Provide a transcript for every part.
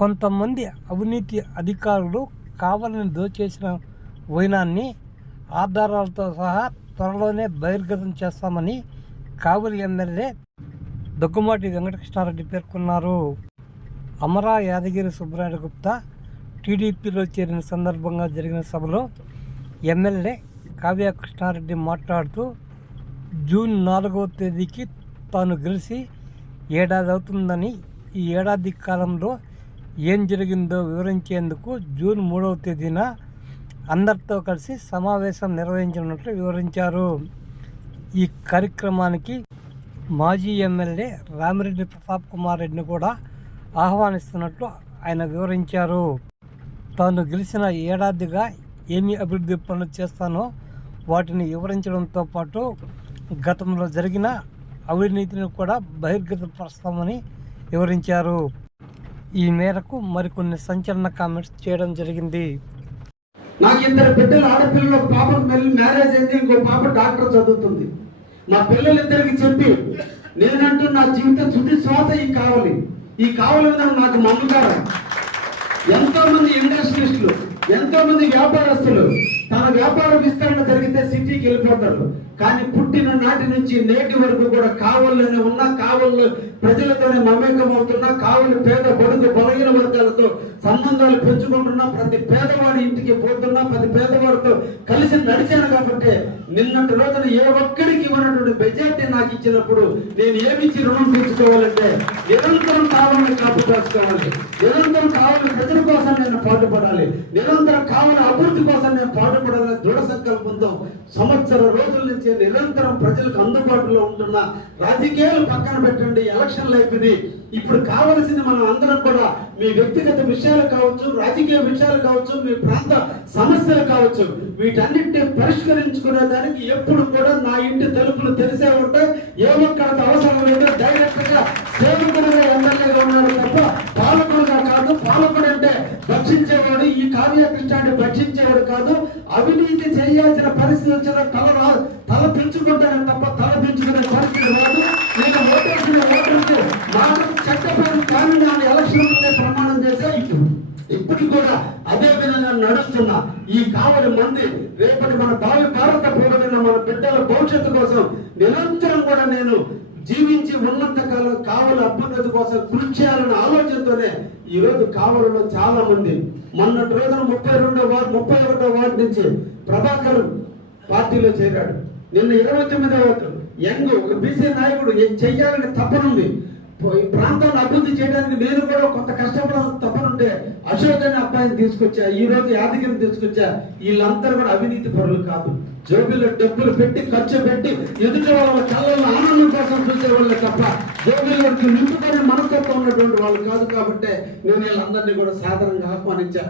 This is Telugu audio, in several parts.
కొంతమంది అవినీతి అధికారులు కావాలని దోచేసిన వైనాన్ని ఆధారాలతో సహా త్వరలోనే బహిర్గతం చేస్తామని కావలి ఎమ్మెల్యే దగ్గుమాటి వెంకటకృష్ణారెడ్డి పేర్కొన్నారు. అమరా యాదగిరి సుబ్రాయుడు గుప్తా టీడీపీలో చేరిన సందర్భంగా జరిగిన సభలో ఎమ్మెల్యే కావ్య కృష్ణారెడ్డి మాట్లాడుతూ జూన్ నాలుగవ తేదీకి తాను గెలిచి ఏడాది అవుతుందని ఈ ఏడాది కాలంలో ఏం జరిగిందో వివరించేందుకు జూన్ మూడవ తేదీన అందరితో కలిసి సమావేశం నిర్వహించినట్లు వివరించారు. ఈ కార్యక్రమానికి మాజీ ఎమ్మెల్యే రామిరెడ్డి ప్రతాప్ కుమార్ రెడ్డిని కూడా ఆహ్వానిస్తున్నట్లు ఆయన వివరించారు. తాను గెలిచిన ఏడాదిగా ఏమి అభివృద్ధి పనులు చేస్తానో వాటిని వివరించడంతో పాటు గతంలో జరిగిన అవినీతిని కూడా బహిర్గతపరుస్తామని వివరించారు. ఈ మేరకు మరికొన్ని సంచలన కామెంట్స్ చేయడం జరిగింది. నాకు ఇద్దరు బిడ్డలు ఆడపిల్లలు ఒక పాప మ్యారేజ్ అయింది ఇంకో పాప డాక్టర్ చదువుతుంది. నా పిల్లలిద్దరికి చెప్పి నేనంటూ నా జీవితం తుది శ్వాస ఈ కావాలి. ఈ కావాలి నాకు నమ్మకారం ఎంతో మంది ఇండస్ట్రియలిస్టులు ఎంతో మంది వ్యాపారస్తులు తన వ్యాపార విస్తరణ జరిగితే సిటీకి వెళ్ళిపోతాడు. కానీ పుట్టిన నాటి నుంచి నేటి వరకు కూడా కావల్లోనే ఉన్న కావల్లో ప్రజలతోనే మమేకం అవుతున్నా కావలి పేద బడుగు బలహీన వర్గాలతో సంబంధాలు పెంచుకుంటున్నా ప్రతి పేదవాడి ఇంటికి పోతున్నా ప్రతి పేదవాడితో కలిసి నడిచాను కాబట్టి నిన్నటి రోజున ఏ ఒక్కడి మెజార్టీ నాకు ఇచ్చినప్పుడు నేను ఏమిచ్చి రుణం తీర్చుకోవాలంటే నిరంతరం కావాలని కాపాడుకోవాలి నిరంతరం కావాలని ప్రజల కోసం నేను పాటుపడాలి. నిరంతరం కావాలని అభివృద్ధి కోసం నేను పాటుపడాలని సంవత్సర రోజుల నుంచి నిరంతరం ప్రజలకు అందుబాటులో ఉంటున్న రాజకీయాలు పక్కన పెట్టండి ఎలక్షన్లు అయిపోయింది ఇప్పుడు కావలసింది మనం అందరం కూడా మీ వ్యక్తిగత విషయాలు కావచ్చు రాజకీయ విషయాలు కావచ్చు మీ ప్రాంత సమస్యలు కావచ్చు వీటన్నిటిని పరిష్కరించుకునే దానికి ఎప్పుడు కూడా నా ఇంటి తలుపులు తెలిసే ఉంటాయి. ఏ ఒక్కడికి అవసరం లేదు డైరెక్ట్గా ఎమ్మెల్యేగా ఉన్నాడు తప్ప పాలకులుగా కాదు. పాలకుడు అంటే భక్షించేవాడు ఈ కార్యకృష్ణాన్ని భక్షించేవాడు కాదు. అవినీతి చేయాల్సిన పరిస్థితి వచ్చిన తల రాదు తల పెంచుకుంటానని తప్ప తల పెంచుకునే పరిస్థితి రాదు. నేను ఓటేసిన ఓటర్కి నాకు చట్టపరం కానీ ఎలక్షన్ ప్రమాణం చేసే ఇప్పుడు ఇప్పటికి కూడా అదే విధంగా నడుస్తున్న ఈ కావలి మంది రేపటి మన భావి భారత పౌరులైన మన బిడ్డల భవిష్యత్తు కోసం నిరంతరం కూడా నేను జీవించి ఉన్నంత కాలం కావలి అభ్యున్నతి కోసం కృషి చేయాలని ఆలోచన ఈ రోజు కావలిలో చాలా మంది మొన్నటి రోజున ముప్పై రెండో వార్డు ముప్పై ఒకటో వార్డు నుంచి ప్రభాకర్ పార్టీలో చేరాడు. నిన్న ఇరవై తొమ్మిదో వార్డు. యంగ్ ఒక బీసీ నాయకుడు ఏం చెయ్యాలని తప్పనుంది ఈ ప్రాంతాన్ని అభివృద్ధి చేయడానికి నేను కూడా కొంత కష్టపడాలని తప్పనుంటే అశోక్ అనే అబ్బాయిని తీసుకొచ్చా ఈ రోజు యాదగిరిని తీసుకొచ్చా వీళ్ళందరూ కూడా అవినీతి పరులు కాదు. జోబీలో డబ్బులు పెట్టి ఖర్చు పెట్టి ఎదుటి వాళ్ళ కళ్ళల్లో ఆనందం కోసం చూసే వాళ్ళే తప్ప జోబీలో నింపుకొని వాళ్ళు కాదు కాబట్టి నేను వీళ్ళందరినీ కూడా సాధారణంగా ఆహ్వానించా.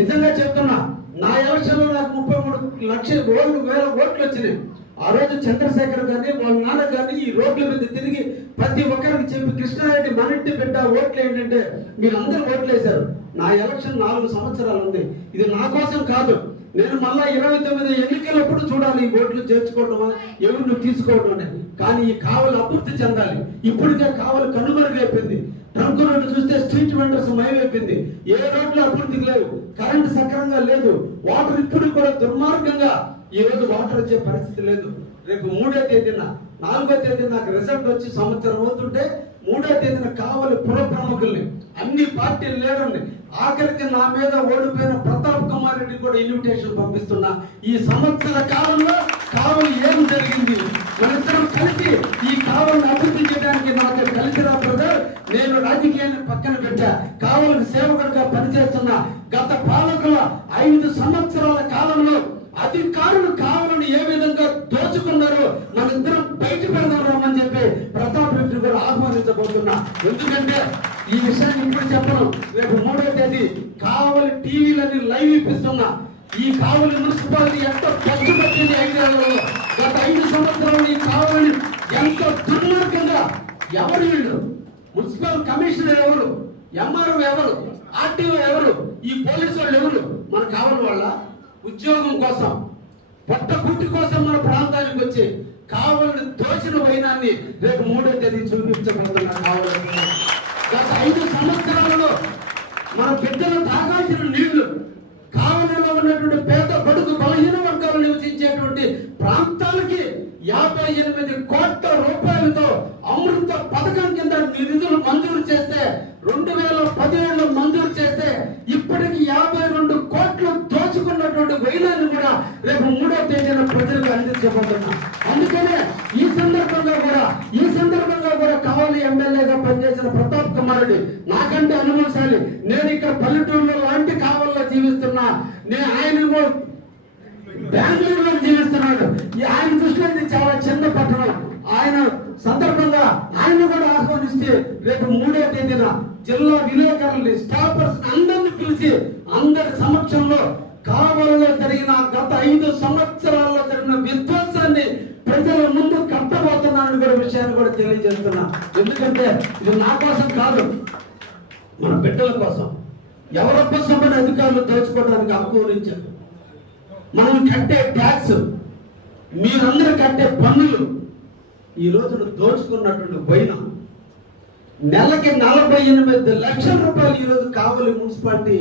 నిజంగా చెప్తున్నా నా ఎలక్షన్లో నాకు ముప్పై మూడు లక్షల ఓట్లు వేల ఓట్లు వచ్చినాయి. ఆ రోజు చంద్రశేఖర్ గారిని వాళ్ళ నాన్న గారిని ఈ రోడ్ల మీద తిరిగి ప్రతి ఒక్కరికి చెప్పి కృష్ణారెడ్డి మనింటి బిడ్డ ఓట్లు ఏంటంటే మీరందరూ ఓట్లు వేశారు. నా ఎలక్షన్ నాలుగు సంవత్సరాలు ఉంది. ఇది నా కోసం కాదు. నేను మళ్ళా ఇరవై తొమ్మిది ఎన్నికలప్పుడు చూడాలి ఈ ఓట్లు చేర్చుకోవడం ఎవరిని తీసుకోవడం అనేది. కానీ ఈ కావలి అభివృద్ధి చెందాలి. ఇప్పటికే కావలి కనుమరుగైపోయింది. ట్రంక్ రోడ్డు చూస్తే స్ట్రీట్ వెండర్స్ మయమైపోయింది ఏ రోడ్లు అభివృద్ధి లేవు. కరెంట్ సక్రమంగా లేదు. వాటర్ ఇప్పుడు కూడా దుర్మార్గంగా ఈ రోజు వాటర్ వచ్చే పరిస్థితి లేదు. రేపు మూడో తేదీన నాలుగో తేదీన నాకు రిజల్ట్ వచ్చి సంవత్సరం అవుతుంటే మూడో తేదీన కావలి పుర ప్రముఖుల్ని అన్ని పార్టీలు లేడండి ఆఖరికి నా మీద ఓడిపోయిన ప్రతాప్ కుమార్ రెడ్డి కూడా ఇన్విటేషన్ పంపిస్తున్నా. ఈ సంవత్సర కాలంలో కావలి ఏం జరిగింది? మనిద్దరం కలిసి ఈ కావలిని అభివృద్ధి చేయడానికి నాకు కలిసి పనిచేస్తున్న గత పాలకుల ఐదు సంవత్సరాల కాలంలో అధికారులు కావాలని ఏ విధంగా దోచుకున్నారో మనిద్దరం బయట పెడదాం రమ్మని చెప్పి ప్రతాప్ రెడ్డి కూడా ఆహ్వానించబోతున్నా. ఎందుకంటే ఈ విషయాన్ని ఇప్పుడు చెప్పను. రేపు మూడో తేదీ కావలి టీవీలని లైవ్ ఇప్పిస్తున్నా. ఈ కావలి మున్సిపాలిటీ ఎంత కష్టపడింది ఐదేళ్ళలో గత ఐదు సంవత్సరాలు ఈ కావలి ఎంత దుర్మార్గంగా ఎవరు వీళ్ళు? మున్సిపల్ కమిషనర్ ఎవరు? ఎంఆర్ఓ ఎవరు? ఆర్టీఓ ఎవరు? ఈ పోలీసు వాళ్ళు ఎవరు? మన కావాలి వాళ్ళ ఉద్యోగం కోసం పొట్ట గుట్టి కోసం మన ప్రాంతానికి వచ్చి కావలిని దోచిన వైనాన్ని రేపు మూడో తేదీ చూపించబోతున్నా కావాలని గత ఐదు సంవత్సరాలలో మన పెద్దలు తాగాల్సిన నీళ్ళు కావలిలో ఉన్నటువంటి పేద బడుగు బలహీన వర్గాలు నివసించేటువంటి ప్రాంతాలకి యాభై ఎనిమిది కోట్ల రూపాయలు ప్రజలకు అందుకనే ఈ సందర్భంగా కూడా ఈ సందర్భంగా కూడా కావాలి ఎమ్మెల్యేగా పనిచేసిన ప్రతాప్ కుమార్ రెడ్డి నాకంటే అనుభవశాలి. నేను ఇక్కడ పల్లెటూరులో లాంటి కావాలలో జీవిస్తున్నా. నేను ఆయన బెంగళూరులో జీవిస్తున్నాడు ఆయన దృష్టిలో ఇది చాలా చిన్న పట్టణం. ఆయన సందర్భంగా ఆయన కూడా ఆహ్వానిస్తే రేపు మూడో తేదీన జిల్లా విలేకరుల్ని స్టాపర్స్ అందరిని పిలిచి అందరి సమక్షంలో కావలలో జరిగిన గత ఐదు సంవత్సరాల ఎందుకంటే ఇది నా కోసం కాదు. మన బిడ్డల కోసం. ఎవరొప్పసమైన అధికారులు దోచుకోవడానికి అనుకూలించారు మనం కట్టే ట్యాక్స్ మీరందరూ కట్టే పన్నులు ఈ రోజున దోచుకున్నటువంటి పోయిన నెలకి నలభై ఎనిమిది లక్షల రూపాయలు ఈ రోజు కావలి మున్సిపాలిటీ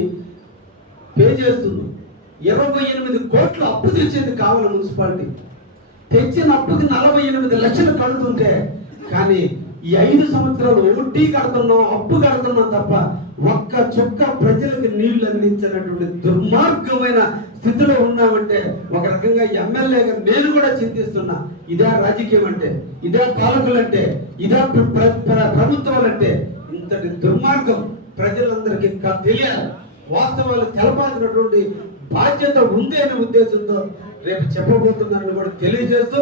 పే చేస్తుంది. ఇరవై ఎనిమిది కోట్లు అప్పు తెచ్చేది కావలి మున్సిపాలిటీ. తెచ్చిన అప్పుకి నలభై ఎనిమిది లక్షలు కడుతుంటే కానీ ఈ ఐదు సంవత్సరాలు వడ్డీ కడుతున్నాం అప్పు కడుతున్నాం తప్ప ఒక్క చుక్క ప్రజలకు నీళ్ళు అందించినటువంటి దుర్మార్గమైన స్థితిలో ఉన్నామంటే ఒక రకంగా ఎమ్మెల్యేగా నేను కూడా చింతిస్తున్నా. ఇదే రాజకీయం అంటే ఇదే పాలకులంటే ఇదే ప్ర- అంటే ప్రభుత్వాలంటే ఇంతటి దుర్మార్గం ప్రజలందరికీ తెలియాలి. వాస్తవాలు తెలపాల్సినటువంటి బాధ్యత ఉంది అనే ఉద్దేశంతో రేపు చెప్పబోతున్నారని కూడా తెలియజేస్తూ